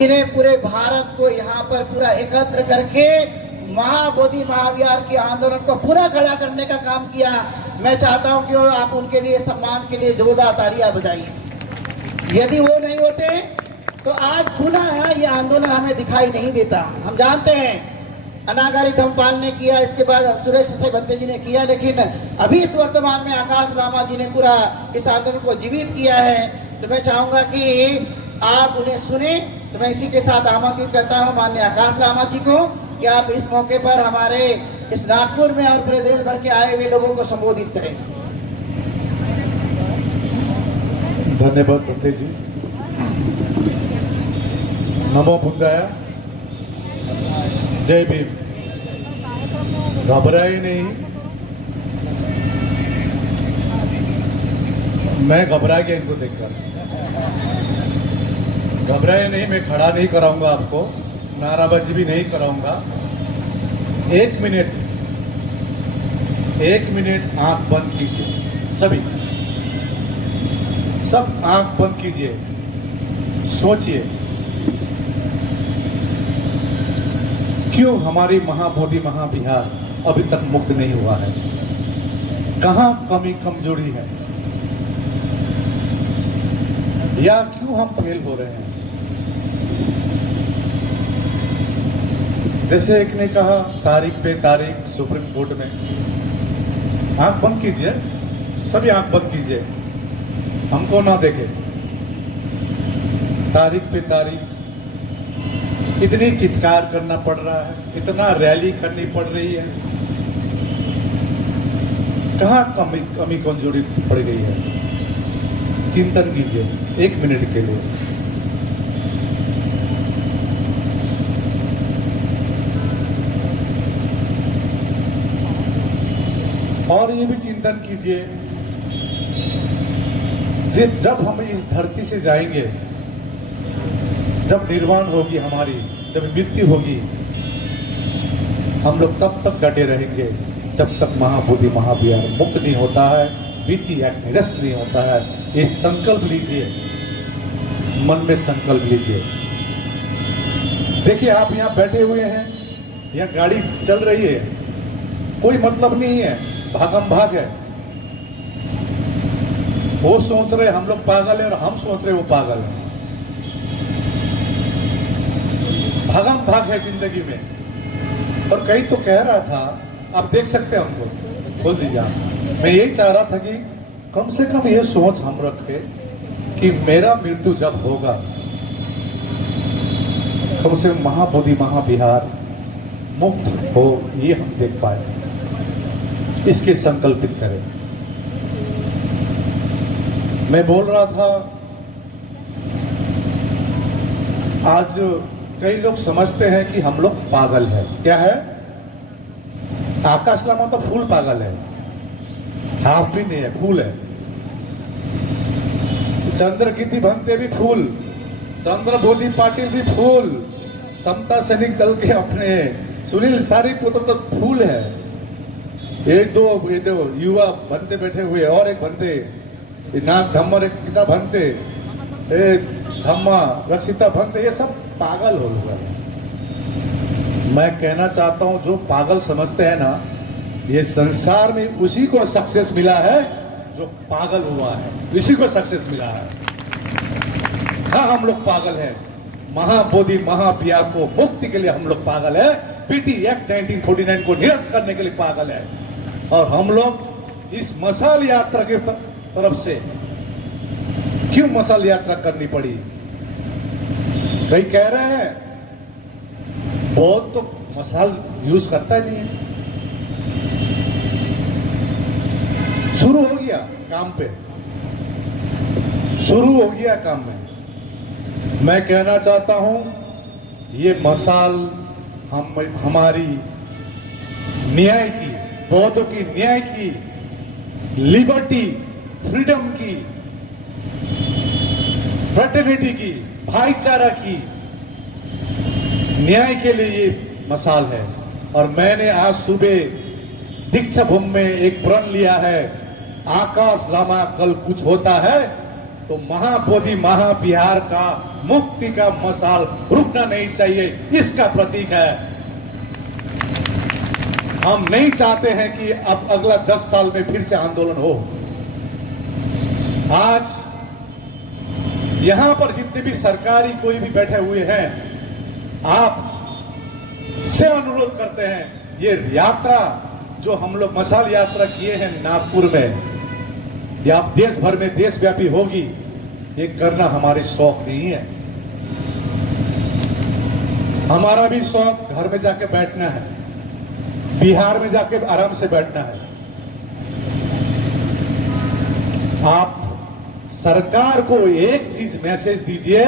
इन्हें पूरे भारत को यहाँ पर पूरा एकत्र करके महाबोधि महाविहार के आंदोलन को पूरा खड़ा करने का काम किया। मैं चाहता हूं कि आप उनके लिए सम्मान के लिए जोरदार तालियां बजाइए। यदि वो नहीं होते तो आज पुनः ये आंदोलन हमें दिखाई नहीं देता। हम जानते हैं अनागारी धर्मपाल ने किया, इसके बाद सुरेश ससाई भंते जी ने किया, लेकिन अभी इस वर्तमान में आकाश लामा जी ने पूरा इस आंदोलन को जीवित किया है। तो मैं चाहूंगा कि आप उन्हें सुने। तो मैं इसी के साथ आमंत्रित करता हूं माननीय आकाश लामा जी को कि आप इस मौके पर हमारे इस नागपुर में और पूरे देश भर के आए हुए लोगों को संबोधित करें। धन्यवाद भंते जी। नमो बुद्धाय, जय भीम। घबराए नहीं, मैं घबरा गया इनको देखकर। घबराए नहीं, मैं खड़ा नहीं कराऊंगा आपको, नाराबाजी भी नहीं कराऊंगा। एक मिनट आंख बंद कीजिए, सभी सब आंख बंद कीजिए, सोचिए क्यों हमारी महाबोधि महाविहार अभी तक मुक्त नहीं हुआ है? कहां कमी कमजोरी है, या क्यों हम फेल हो रहे हैं? जैसे एक ने कहा तारीख पे तारीख सुप्रीम कोर्ट में। आंख बंद कीजिए, सभी आंख बंद कीजिए, हमको ना देखे। तारीख पे तारीख इतनी चित्कार करना पड़ रहा है, इतना रैली करनी पड़ रही है, कहां कमी कमजोरी पड़ गई है? चिंतन कीजिए एक मिनट के लिए। और ये भी चिंतन कीजिए, जब हम इस धरती से जाएंगे, जब निर्वाण होगी हमारी, जब मृत्यु होगी, हम लोग तब तक डटे रहेंगे जब तक महाबोधि महाविहार मुक्त नहीं होता है, बीटी एक्ट निरस्त नहीं होता है। ये संकल्प लीजिए, मन में संकल्प लीजिए। देखिए आप यहाँ बैठे हुए हैं, यहाँ गाड़ी चल रही है, कोई मतलब नहीं है, भागम भाग है। वो सोच रहे हम लोग पागल है और हम सोच रहे वो पागल है। भागम भाग है जिंदगी में। और कई तो कह रहा था, आप देख सकते हैं हमको, खोल दीजिए आप। मैं यही चाह रहा था कि कम से कम ये सोच हम रखे कि मेरा मृत्यु जब होगा, कम से कम महाबोधि महाविहार मुक्त हो, ये हम देख पाए। इसके संकल्पित करें। मैं बोल रहा था, आज कई लोग समझते हैं कि हम लोग पागल हैं। क्या है? आकाश लामा तो फूल पागल है, हाफ भी नहीं है, फूल है। चंद्रकीर्ति भंते भी फूल, चंद्रबोधि पाटिल भी फूल, समता सैनिक दल के अपने सुनील सारीपुत्र तो फूल है। एक दो युवा भंते बैठे हुए, और एक भंते नाग धम्मर, एक पिता भंते, एक धम्मा रक्षिता भंते, ये सब पागल हो गए। मैं कहना चाहता हूं, जो पागल समझते हैं ना, ये संसार में उसी को सक्सेस मिला है जो पागल हुआ है, इसी को सक्सेस मिला है। हाँ, हम लोग पागल हैं। महाबोधि महाविहार को मुक्ति के लिए हम लोग पागल है, पीटी एक्ट 1949 को निरस्त करने के लिए पागल है। और हम लोग इस मशाल यात्रा के तरफ से, क्यों मशाल यात्रा करनी पड़ी? कई कह रहे हैं बहुत तो मशाल यूज करता ही नहीं है। शुरू हो गया काम पे, शुरू हो गया काम में। मैं कहना चाहता हूं, ये मशाल हमारी न्याय की, बौद्धों की न्याय की, लिबर्टी, फ्रीडम की, फ्रेटर्निटी की, भाईचारा की, न्याय के लिए ये मशाल है। और मैंने आज सुबह दीक्षा भूमि में एक प्रण लिया है, आकाश लामा कल कुछ होता है तो महाबोधि महाबिहार का मुक्ति का मशाल रुकना नहीं चाहिए, इसका प्रतीक है। हम नहीं चाहते हैं कि अब अगला 10 साल में फिर से आंदोलन हो। आज यहां पर जितने भी सरकारी कोई भी बैठे हुए हैं, आप से अनुरोध करते हैं, ये यात्रा जो हम लोग मशाल यात्रा किए हैं नागपुर में, या आप देश भर में देशव्यापी होगी, ये करना हमारे शौक नहीं है। हमारा भी शौक घर में जाके बैठना है, बिहार में जाके आराम से बैठना है। आप सरकार को एक चीज मैसेज दीजिए,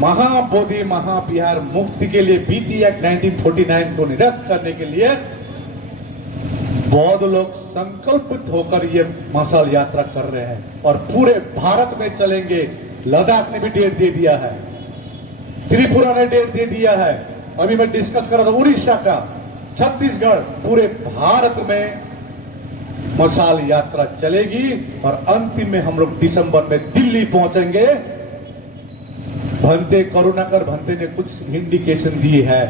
महाबोधि महाबिहार मुक्ति के लिए बीटी एक्ट 1949 को निरस्त करने के लिए बौद्ध लोग संकल्पित होकर ये मशाल यात्रा कर रहे हैं और पूरे भारत में चलेंगे। लद्दाख ने भी डेट दे दिया है, त्रिपुरा ने डेट दे दिया है, अभी मैं डिस्कस कर रहा था उड़ीसा का, छत्तीसगढ़, पूरे भारत में मशाल यात्रा चलेगी और अंतिम में हम लोग दिसंबर में दिल्ली पहुंचेंगे। भंते करुणाकर भंते ने कुछ इंडिकेशन दी है,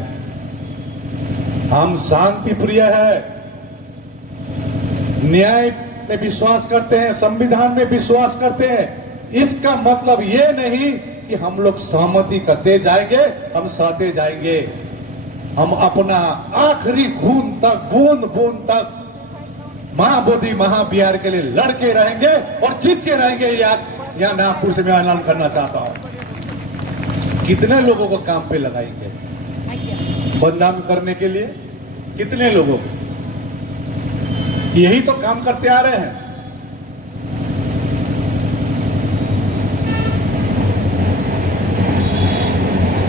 हम शांति प्रिय है, न्याय में विश्वास करते हैं, संविधान में विश्वास करते हैं। इसका मतलब ये नहीं कि हम लोग सहमति करते जाएंगे, हम सहते जाएंगे। हम अपना आखिरी खून तक, बूंद बूंद तक महाबोधि महाबिहार के लिए लड़के रहेंगे और जीत के रहेंगे। यहाँ नागपुर से मैं ऐलान करना चाहता हूं। कितने लोगों को काम पे लगाएंगे बदनाम करने के लिए? कितने लोगों को? यही तो काम करते आ रहे हैं।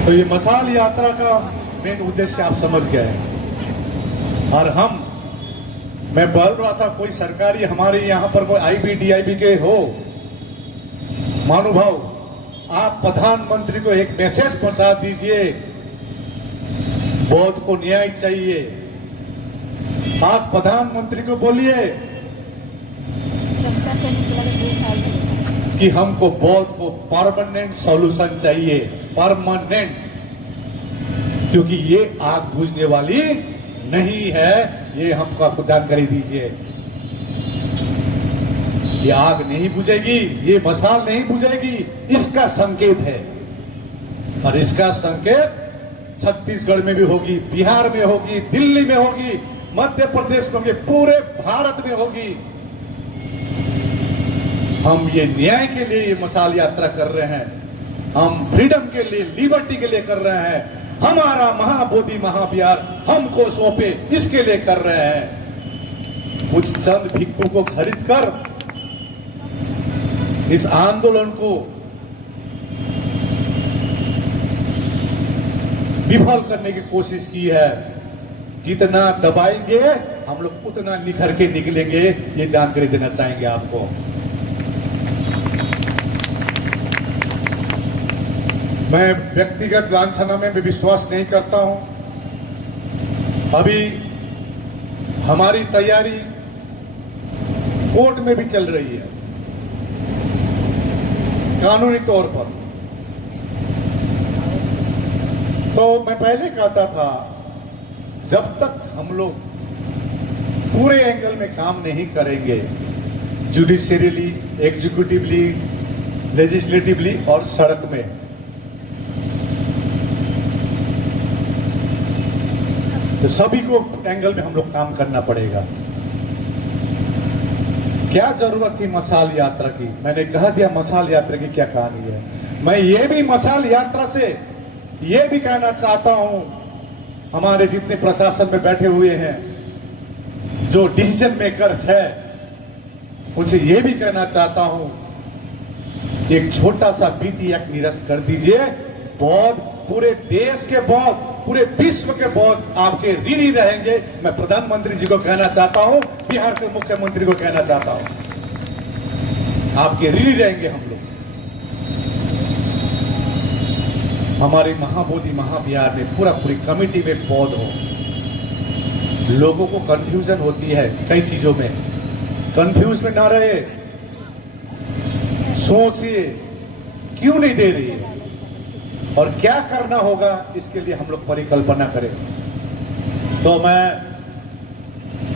तो ये मशाल यात्रा का मेन उद्देश्य आप समझ गए हैं। और मैं बोल रहा था, कोई सरकारी हमारे यहां पर कोई IBDIB के हो महानुभाव, आप प्रधानमंत्री को एक मैसेज पहुंचा दीजिए, बौद्ध को न्याय चाहिए। आज प्रधानमंत्री को बोलिए कि हमको बौद्ध को परमानेंट सॉल्यूशन चाहिए, परमानेंट, क्योंकि ये आग बुझने वाली नहीं है। ये हमको आपको जानकारी दीजिए, ये आग नहीं बुझेगी, ये मशाल नहीं बुझेगी, इसका संकेत है। और इसका संकेत छत्तीसगढ़ में भी होगी, बिहार में होगी, दिल्ली में होगी, मध्य प्रदेश में होगी, पूरे भारत में होगी। हम ये न्याय के लिए ये मशाल यात्रा कर रहे हैं, हम फ्रीडम के लिए, लिबर्टी के लिए कर रहे हैं। हमारा महाबोधि महाबिहार हमको सौंपे, इसके लिए कर रहे हैं। कुछ चंद भिक्षुओं को खरीद कर इस आंदोलन को विफल करने की कोशिश की है। जितना दबाएंगे हम लोग उतना निखर के निकलेंगे, ये जानकारी देना चाहेंगे आपको। मैं व्यक्तिगत लांछना में भी विश्वास नहीं करता हूं। अभी हमारी तैयारी कोर्ट में भी चल रही है, कानूनी तौर पर। तो मैं पहले कहता था, जब तक हम लोग पूरे एंगल में काम नहीं करेंगे, जुडिशियरली, एग्जीक्यूटिवली, लेजिस्लेटिवली और सड़क में, तो सभी को एंगल में हम लोग काम करना पड़ेगा। क्या जरूरत थी मशाल यात्रा की? मैंने कह दिया मशाल यात्रा की क्या कहानी है। मैं ये भी मशाल यात्रा से ये भी कहना चाहता हूं, हमारे जितने प्रशासन में बैठे हुए हैं, जो डिसीजन मेकर है, उनसे ये भी कहना चाहता हूं, एक छोटा सा बीटी एक्ट निरस्त कर दीजिए। बौद्ध, पूरे देश के बौद्ध, पूरे विश्व के बौद्ध आपके ऋणी रहेंगे। मैं प्रधानमंत्री जी को कहना चाहता हूं, बिहार के मुख्यमंत्री को कहना चाहता हूं, आपके ऋणी रहेंगे हम लोग। हमारे महाबोधि महाबिहार में पूरी कमेटी में बौद्ध हो। लोगों को कंफ्यूजन होती है कई चीजों में, कंफ्यूज में ना रहे, सोचिए क्यों नहीं दे रही है और क्या करना होगा, इसके लिए हम लोग परिकल्पना करें। तो मैं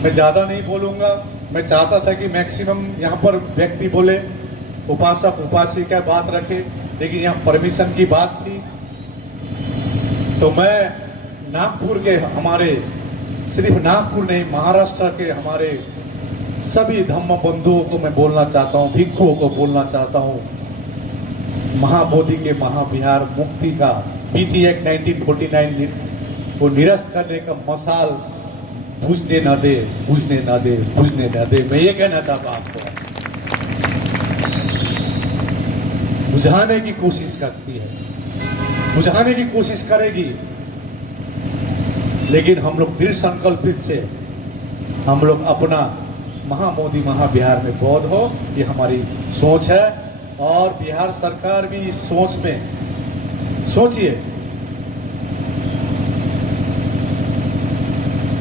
ज्यादा नहीं बोलूंगा। मैं चाहता था कि मैक्सिमम यहाँ पर व्यक्ति बोले, उपासक उपासिका बात रखे, लेकिन यहाँ परमिशन की बात थी। तो मैं नागपुर के हमारे, सिर्फ नागपुर नहीं, महाराष्ट्र के हमारे सभी धम्म बंधुओं को मैं बोलना चाहता हूँ, भिक्षुओं को बोलना चाहता हूँ, महाबोधि के महाविहार मुक्ति का बीटी एक्ट 1949 को निरस्त करने का मसाल बुझने न दे, बुझने न दे, बुझने न दे। मैं ये कहना चाहता हूँ आपको, बुझाने की कोशिश करती है, बुझाने की कोशिश करेगी, लेकिन हम लोग दृढ़ संकल्पित से हम लोग अपना महामोदी महाबिहार में बौद्ध हो, ये हमारी सोच है। और बिहार सरकार भी इस सोच में सोचिए।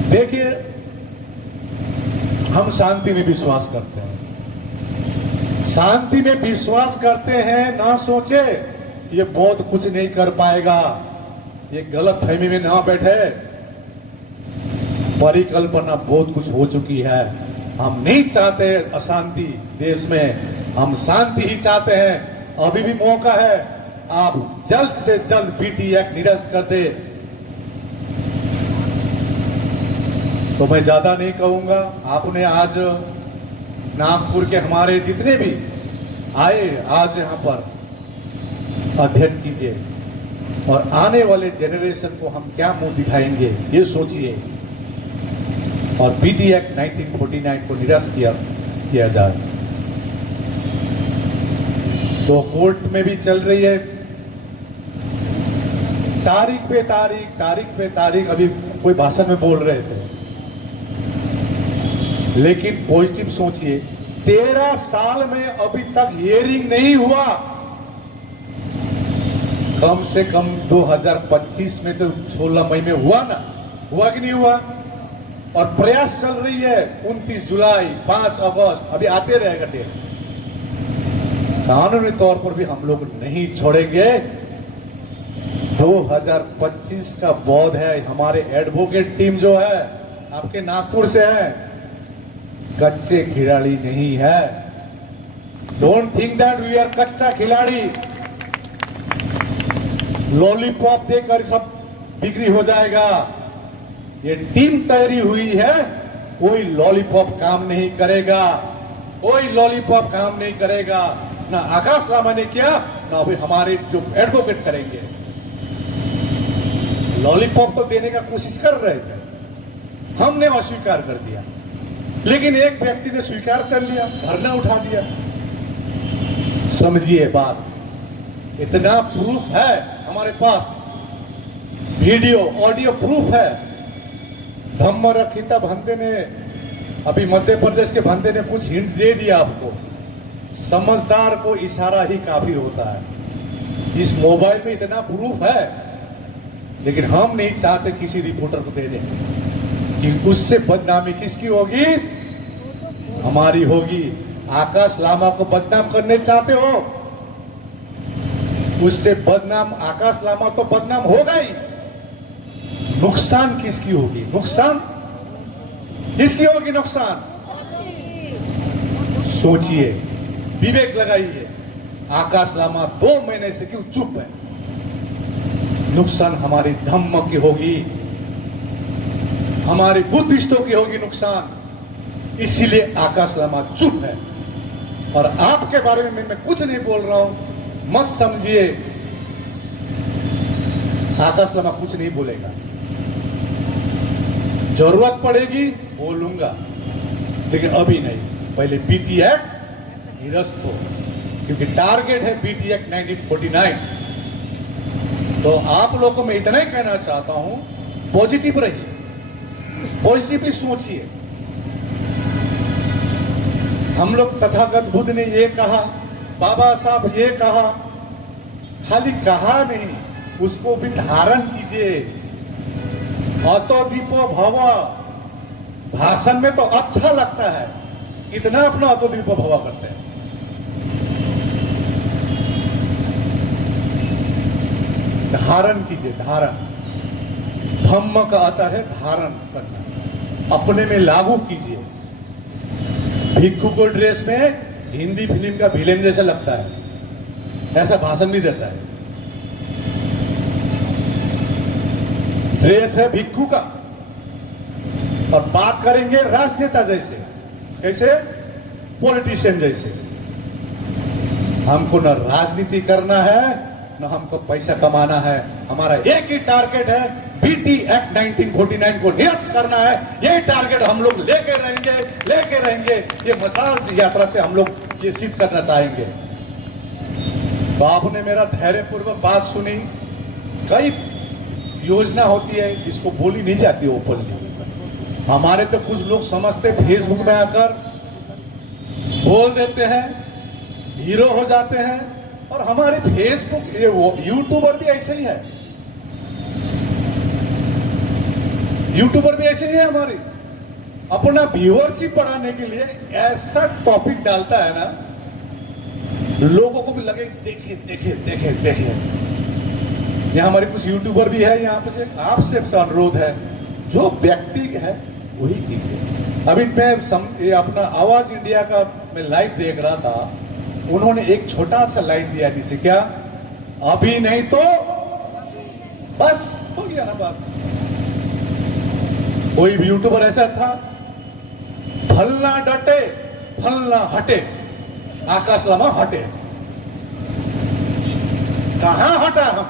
देखिए, हम शांति में विश्वास करते हैं, शांति में विश्वास करते हैं। ना सोचे ये बौद्ध कुछ नहीं कर पाएगा, ये गलत फहमी में ना बैठे। परिकल्पना बहुत कुछ हो चुकी है। हम नहीं चाहते अशांति देश में, हम शांति ही चाहते हैं। अभी भी मौका है, आप जल्द से जल्द बीटी एक्ट निरस्त कर दे। तो मैं ज्यादा नहीं कहूंगा। आपने आज नागपुर के हमारे जितने भी आए, आज यहाँ पर अध्ययन कीजिए और आने वाले जेनरेशन को हम क्या मुंह दिखाएंगे, ये सोचिए। और बीटी एक्ट 1949 को निरस्त किया जाए। तो कोर्ट में भी चल रही है, तारीख पे तारीख। अभी कोई भाषण में बोल रहे थे, लेकिन पॉजिटिव सोचिए, 13 साल में अभी तक हियरिंग नहीं हुआ। कम से कम 2025 में तो 16 मई में हुआ ना, हुआ कि नहीं हुआ? और प्रयास चल रही है 29 जुलाई, 5 अगस्त, अभी आते रहेगा डेट। कानूनी तौर पर भी हम लोग नहीं छोड़ेंगे। 2025 का बौद्ध है। हमारे एडवोकेट टीम जो है आपके नागपुर से है, कच्चे खिलाड़ी नहीं है। Don't think that we are कच्चा खिलाड़ी। लॉलीपॉप देकर सब बिक्री हो जाएगा। ये टीम तैयारी हुई है, कोई लॉलीपॉप काम नहीं करेगा, कोई लॉलीपॉप काम नहीं करेगा। ना आकाश लामा ने किया, ना अभी हमारे जो एडवोकेट करेंगे। लॉलीपॉप तो देने का कोशिश कर रहे थे, हमने अस्वीकार कर दिया, लेकिन एक व्यक्ति ने स्वीकार कर लिया, धरना उठा दिया। समझिए बात, इतना प्रूफ है हमारे पास, वीडियो ऑडियो प्रूफ है। धम्म रखिता भंते ने, अभी मध्य प्रदेश के भंते ने कुछ हिंट दे दिया आपको। समझदार को इशारा ही काफी होता है। इस मोबाइल में इतना प्रूफ है, लेकिन हम नहीं चाहते किसी रिपोर्टर को दे दें, कि उससे बदनामी किसकी होगी? हमारी होगी। आकाश लामा को बदनाम करने चाहते हो, उससे बदनाम आकाश लामा तो बदनाम होगा ही। नुकसान किसकी होगी? नुकसान किसकी होगी? नुकसान सोचिए, विवेक लगाइए। आकाश लामा 2 महीने से क्यों चुप है? नुकसान हमारी धम्म की होगी, हमारे बुद्धिस्टों की होगी नुकसान। इसीलिए आकाश लामा चुप है। और आपके बारे में मैं कुछ नहीं बोल रहा हूं, मत समझिए। आकाश लामा कुछ नहीं बोलेगा, जरूरत पड़ेगी बोलूंगा, लेकिन अभी नहीं। पहले बीटी एक्ट निरस्त हो, क्योंकि टारगेट है बीटी एक्ट 1949। तो आप लोगों को मैं इतना ही कहना चाहता हूं, पॉजिटिव रहिए, पॉजिटिवली सोचिए। हम लोग तथागत बुद्ध ने ये कहा, बाबा साहब ये कहा, खाली कहा नहीं, उसको भी धारण कीजिए। अतो दीपो भव, भाषण में तो अच्छा लगता है, कितना अपना अतो दीपो भव करते हैं, धारण कीजिए, धारण। धम्म का आता है धारण करना, अपने में लागू कीजिए। भिक्षु को ड्रेस में हिंदी फिल्म का विलेन जैसा लगता है, ऐसा भाषण भी देता है। ड्रेस है भिक्षु का और बात करेंगे राजनेता जैसे, कैसे? पॉलिटिशियन जैसे। हमको न राजनीति करना है न हमको पैसा कमाना है। हमारा एक ही टारगेट है, बीटी एक्ट 1949 को निरस्त करना है। ये टारगेट हम लोग लेके रहेंगे। ये मशाल यात्रा से हम लोग ये सिद्ध करना चाहेंगे। तो आपने मेरा धैर्यपूर्वक बात सुनी। कई योजना होती है, इसको बोली नहीं जाती ओपनली। हमारे तो कुछ लोग समझते फेसबुक में आकर बोल देते हैं, हीरो हो जाते हैं। और हमारे फेसबुक ये यूट्यूबर भी ऐसे ही है, यूट्यूबर भी ऐसे ही है। हमारी अपना व्यूअरशिप बढ़ाने के लिए ऐसा टॉपिक डालता है ना, लोगों को भी लगे देखे। यहाँ हमारे कुछ यूट्यूबर भी है। यहाँ पे आपसे अनुरोध है, जो व्यक्ति है वही कीजिए। अभी मैं ये अपना आवाज इंडिया का मैं लाइव देख रहा था, उन्होंने एक छोटा सा लाइन दिया नीचे, क्या? अभी नहीं तो बस हो गया ना बात। कोई भी यूट्यूबर ऐसा था, फलना डटे फलना हटे, आकाश लामा हटे। कहां हटा हम?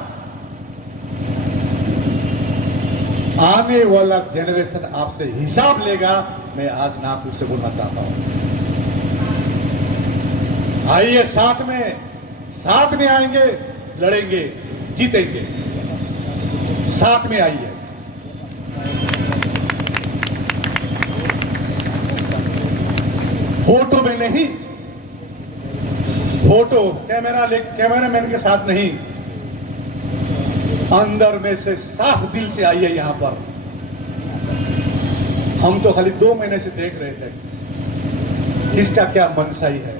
आने वाला जनरेशन आपसे हिसाब लेगा। मैं आज नागपुर से बोलना चाहता हूं, आइए साथ में आएंगे, लड़ेंगे, जीतेंगे। साथ में आइए। फोटो में नहीं, फोटो कैमरामैन के साथ नहीं, अंदर में से साफ दिल से आइए यहां पर। हम तो खाली 2 महीने से देख रहे थे इसका क्या मनसाई है।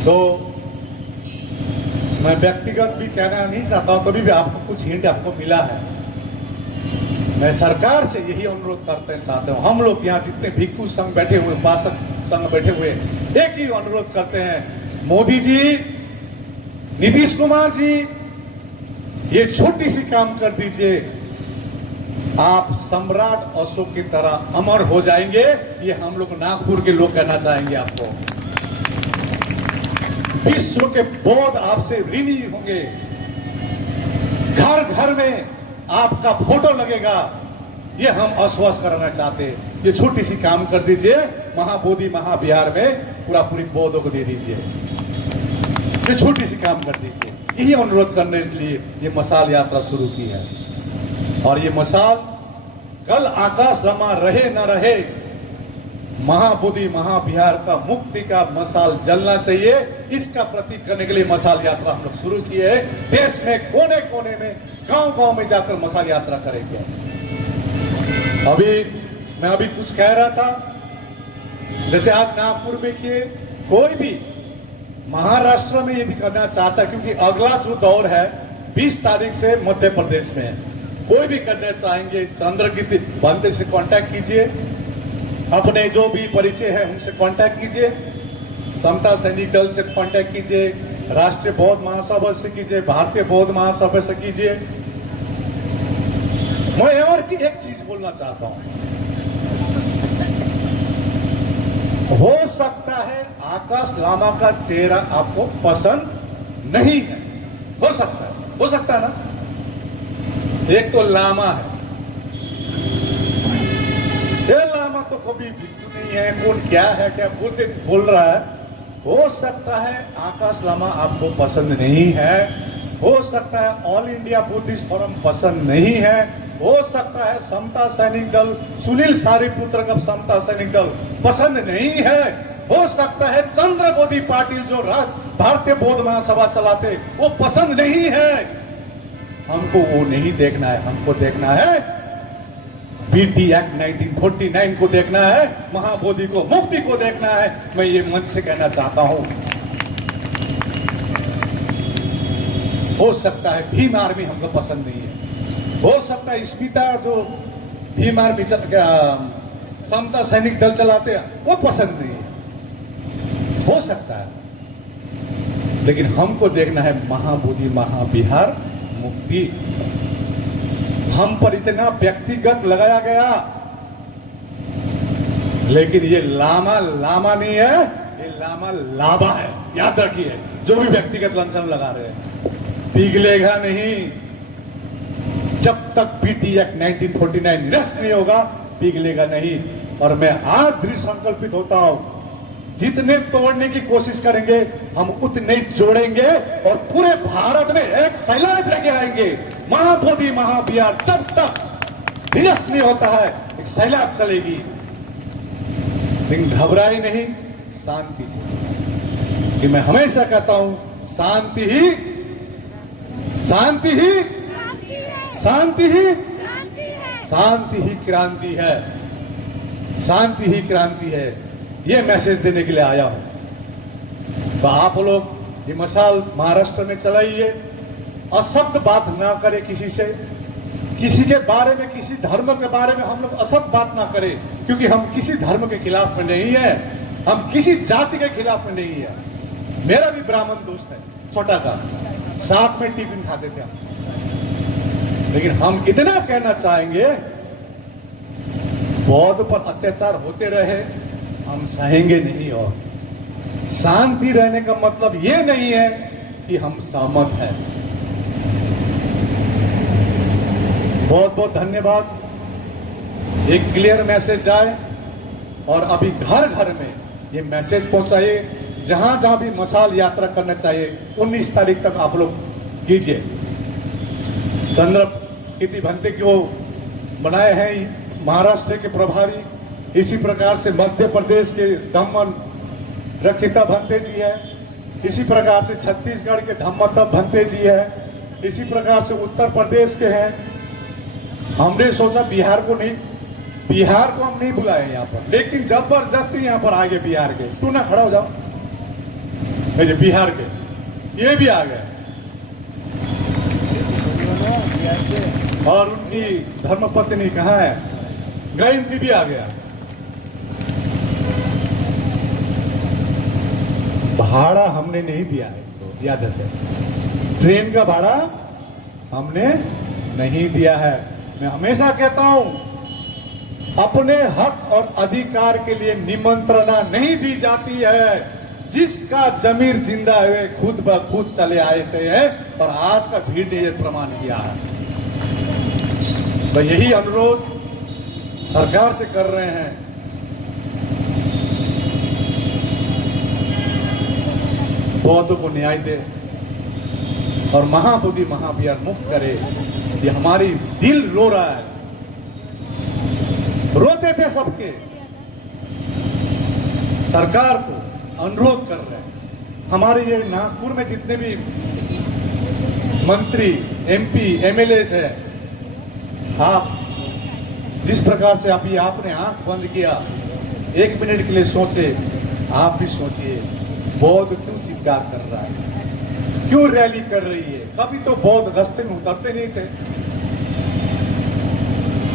तो मैं व्यक्तिगत भी कहना नहीं चाहता हूं, तभी भी आपको कुछ हिंट आपको मिला है। मैं सरकार से यही अनुरोध चाहते हूं। हम लोग यहाँ जितने भिक्षु संघ बैठे हुए, उपासक संघ बैठे हुए, एक ही अनुरोध करते हैं, मोदी जी, नीतीश कुमार जी, ये छोटी सी काम कर दीजिए, आप सम्राट अशोक की तरह अमर हो जाएंगे। ये हम लोग नागपुर के लोग कहना चाहेंगे आपको। विश्व के बौद्ध आपसे ऋणी होंगे, घर घर में आपका फोटो लगेगा। ये हम आश्वासन करना चाहते हैं। ये छोटी सी काम कर दीजिए, महाबोधि महाविहार में पूरी बौद्धों को दे दीजिए। ये छोटी सी काम कर दीजिए। यही अनुरोध करने के लिए ये मशाल यात्रा शुरू की है। और ये मशाल कल आकाश लामा रहे न रहे, महाबोधि महाविहार का मुक्ति का मशाल जलना चाहिए। इसका प्रतीक करने के लिए मशाल यात्रा हम लोग शुरू किए हैं। देश में कोने कोने में, गांव गांव में जाकर मशाल यात्रा करेंगे। मैं कुछ कह रहा था, जैसे आज नागपुर में किए, कोई भी महाराष्ट्र में यदि करना चाहता है, क्योंकि अगला जो दौर है 20 तारीख से मध्य प्रदेश में, कोई भी करना चाहेंगे, चंद्रकीर्ति बनते से कांटेक्ट कीजिए। अपने जो भी परिचय है उनसे कांटेक्ट कीजिए। समता सैनिक दल से कांटेक्ट कीजिए, राष्ट्रीय बौद्ध महासभा से कीजिए, भारतीय बौद्ध महासभा से कीजिए। मैं और की एक चीज बोलना चाहता हूं, हो सकता है आकाश लामा का चेहरा आपको पसंद नहीं है, हो सकता है ना। एक तो लामा है, ये लामा तो कभी भिक्षु नहीं है, कौन क्या है, क्या बोल रहा है। हो सकता है आकाश लामा आपको पसंद नहीं है, हो सकता है ऑल इंडिया बुद्धिस्ट फोरम पसंद नहीं है, हो सकता है समता सैनिक दल, सुनील सारीपुत्र का समता सैनिक दल पसंद नहीं है, हो सकता है चंद्रबोधी पाटिल जो भारतीय बौद्ध महासभा चलाते वो पसंद नहीं है। हमको वो नहीं देखना है, हमको देखना है बीटी एक्ट 1949 को देखना है, महाबोधि को, मुक्ति को देखना है। मैं ये मंच से कहना चाहता हूं, हो सकता है भीम आर्मी हमको पसंद नहीं है, हो सकता है स्मिता जो भीम आर्मी समता सैनिक दल चलाते हैं वो पसंद नहीं है, हो सकता है, लेकिन हमको देखना है महाबोधि महाविहार मुक्ति। हम पर इतना व्यक्तिगत लगाया गया, लेकिन ये लामा लामा नहीं है, ये लामा लाभा है, याद रखिए। जो भी व्यक्तिगत लांछन लगा रहे हैं पिघलेगा नहीं, जब तक बीटी एक्ट 1949 निरस्त नहीं होगा पिघलेगा नहीं। और मैं आज दृढ़ संकल्पित होता हूं, जितने तोड़ने की कोशिश करेंगे हम उतने जोड़ेंगे और पूरे भारत में एक सैलाब लेके आएंगे। महाबोधि महाविहार जब तक निरस्त नहीं होता है एक सैलाब चलेगी, लेकिन घबराए नहीं, शांति से। कि मैं हमेशा कहता हूं शांति ही शांति ही शांति ही शांति ही क्रांति है, शांति ही क्रांति है। ये मैसेज देने के लिए आया हूं। तो आप लोग ये मशाल महाराष्ट्र में चलाइए, असत्य बात ना करें किसी से, किसी के बारे में, किसी धर्म के बारे में हम लोग असत्य बात ना करें, क्योंकि हम किसी धर्म के खिलाफ में नहीं है, हम किसी जाति के खिलाफ में नहीं है। मेरा भी ब्राह्मण दोस्त है छोटा का, साथ में टिफिन खाते थे हम, लेकिन हम कितना कहना चाहेंगे, बौद्ध पर अत्याचार होते रहे हम सहेंगे नहीं। और शांति रहने का मतलब ये नहीं है कि हम सहमत हैं। बहुत बहुत धन्यवाद। एक क्लियर मैसेज जाए और अभी घर घर में ये मैसेज पहुंचाइए, जहां जहां भी मशाल यात्रा करना चाहिए 19 तारीख तक आप लोग कीजिए। चंद्रकीर्ति भंते को बनाए हैं महाराष्ट्र के प्रभारी, इसी प्रकार से मध्य प्रदेश के धम्मन रखिता भंते जी है, इसी प्रकार से छत्तीसगढ़ के धम्मतप भंते जी है, इसी प्रकार से उत्तर प्रदेश के हैं। हमने सोचा बिहार को हम नहीं बुलाए यहाँ पर, लेकिन जबरदस्ती यहाँ पर आ गए बिहार के। तू ना खड़ा हो जाओ, बिहार के ये भी आ गए और उनकी धर्मपत्नी कहाँ है, गायत्री भी आ गया। भाड़ा हमने नहीं दिया है, तो याद रखें, ट्रेन का भाड़ा हमने नहीं दिया है। मैं हमेशा कहता हूं, अपने हक और अधिकार के लिए निमंत्रणा नहीं दी जाती है। जिसका जमीर जिंदा है खुद ब खुद चले आए थे हैं और आज का भीड़ ने यह प्रमाण किया है। तो यही अनुरोध सरकार से कर रहे हैं, बौद्धों को न्याय दे और महाबोधि महाविहार मुक्त करे। ये हमारी दिल रो रहा है, रोते थे सबके, सरकार को अनुरोध कर रहे हैं। हमारे ये नागपुर में जितने भी मंत्री एमपी एमएलए है, आप जिस प्रकार से अभी आपने आंख बंद किया, 1 मिनट के लिए सोचे, आप भी सोचिए, बौद्ध क्यों चित्कार कर रहा है, क्यों रैली कर रही है। कभी तो बौद्ध रास्ते में उतरते नहीं थे,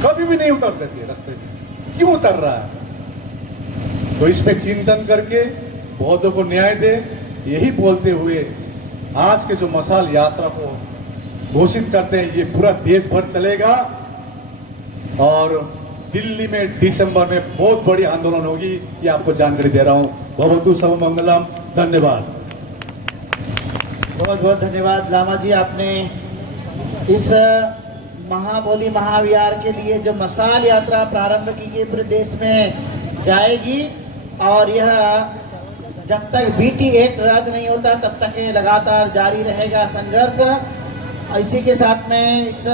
कभी भी नहीं उतरते थे रास्ते में, क्यों उतर रहा है। तो इस पे चिंतन करके बौद्धों को न्याय दे, यही बोलते हुए आज के जो मशाल यात्रा को घोषित करते हैं, ये पूरा देश भर चलेगा और दिल्ली में दिसंबर में बहुत बड़ी आंदोलन होगी, ये आपको जानकारी दे रहा हूं। भवतु सर्व मंगलम। धन्यवाद। बहुत बहुत धन्यवाद लामा जी, आपने इस महाबोधि महाविहार के लिए जो मशाल यात्रा प्रारंभ की गई पूरे देश में जाएगी और यह जब तक बीटी एक्ट रद्द नहीं होता तब तक ये लगातार जारी रहेगा संघर्ष। इसी के साथ में इस